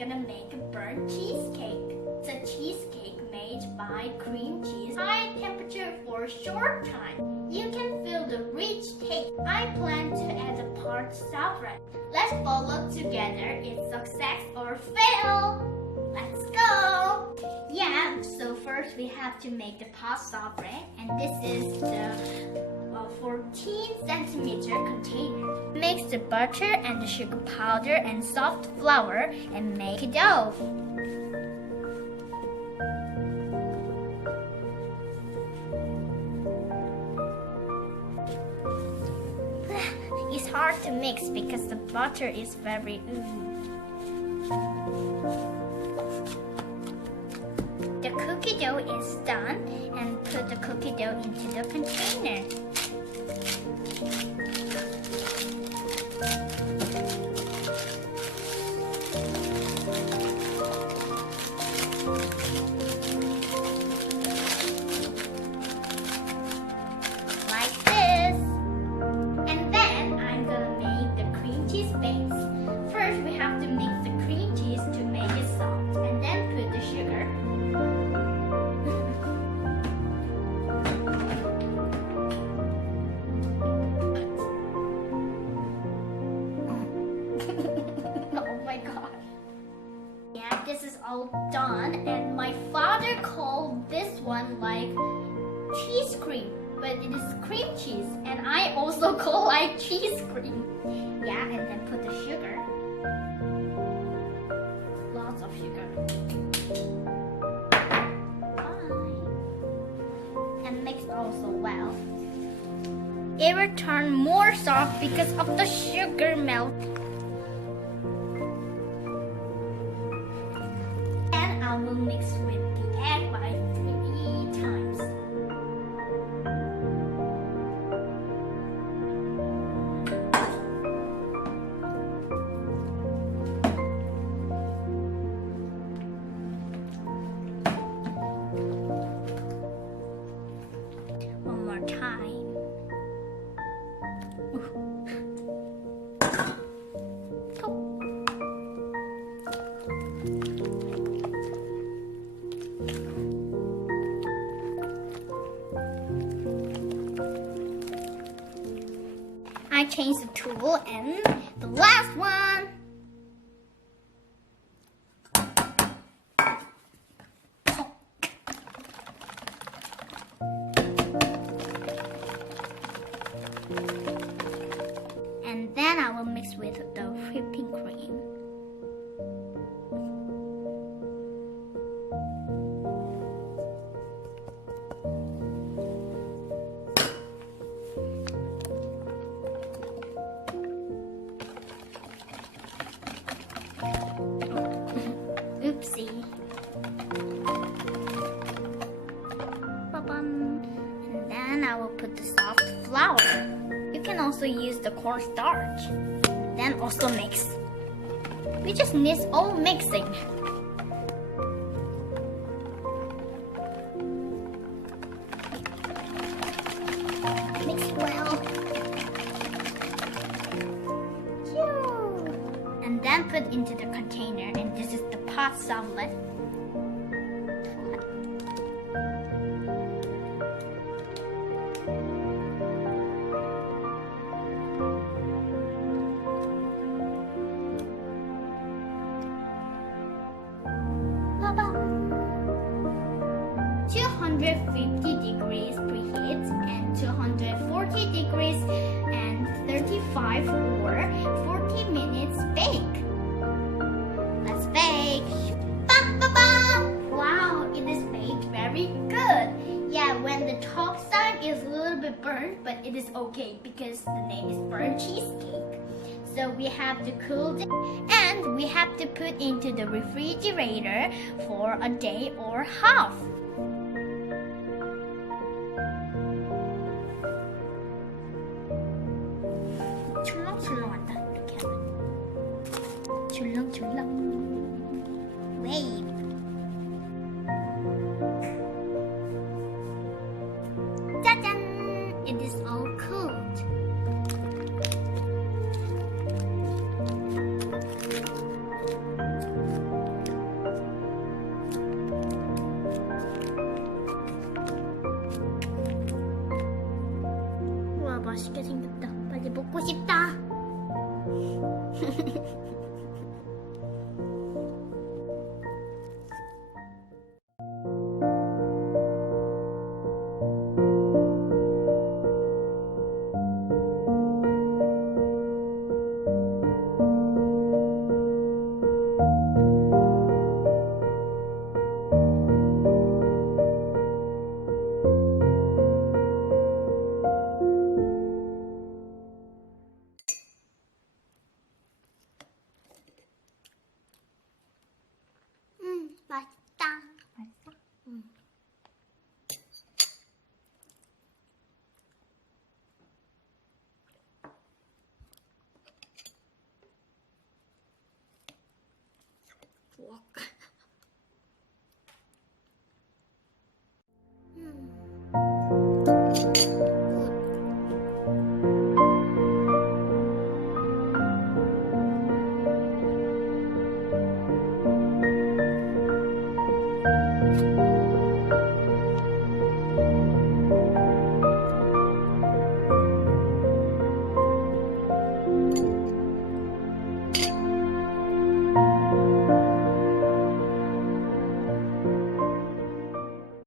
gonna make a burnt cheesecake. It's a cheesecake made by cream cheese, high temperature for a short time. You can feel the rich taste. I plan to add a part saffron. Let's follow together its success or fail. Let's go! Yeah, so first we have to make the pot saffron, and this is the 14 centimeter container. Mix the butter and the sugar powder and soft flour and make a dough. It's hard to mix because the butter is very The cookie dough is done, and put the cookie dough into the container. Like this. And then I'm gonna make the cream cheese base. First we have to mix the cream cheese to make it soft, and then put the sugar. Oh my god. Yeah, this is all done, and my father called this one like cheese cream, but it is cream cheese, and I also call like cheese cream. Yeah, and then put the sugar. Lots of sugar. And mix also well. It will turn more soft because of the sugar melt. And I will mix with the egg by 3 times. One more time. I changed the tool, and the last one. And then I will mix with the whipping cream. Oopsie. And then I will put the soft flour. You can also use the cornstarch. Then also mix. We just need all mixing. Mix well. And then put into the container, and this is the pot salad. Baba. 250 degrees preheat and 240 degrees and 35 or 40 minutes bake. Let's bake. Bam, bam, bam. Wow, it is baked very good. Yeah, when the top side is a little bit burnt, but it is okay because the name is burnt cheesecake. So we have to cool it, and we have to put into the refrigerator for a day or half. 출렁출렁한다. 이렇게 하면 출렁출렁. 웨이브. 짜잔! It is all cooled. 맛있게 생겼다. 빨리 먹고 싶다. 맛있다. 맛있어? 응. 우와.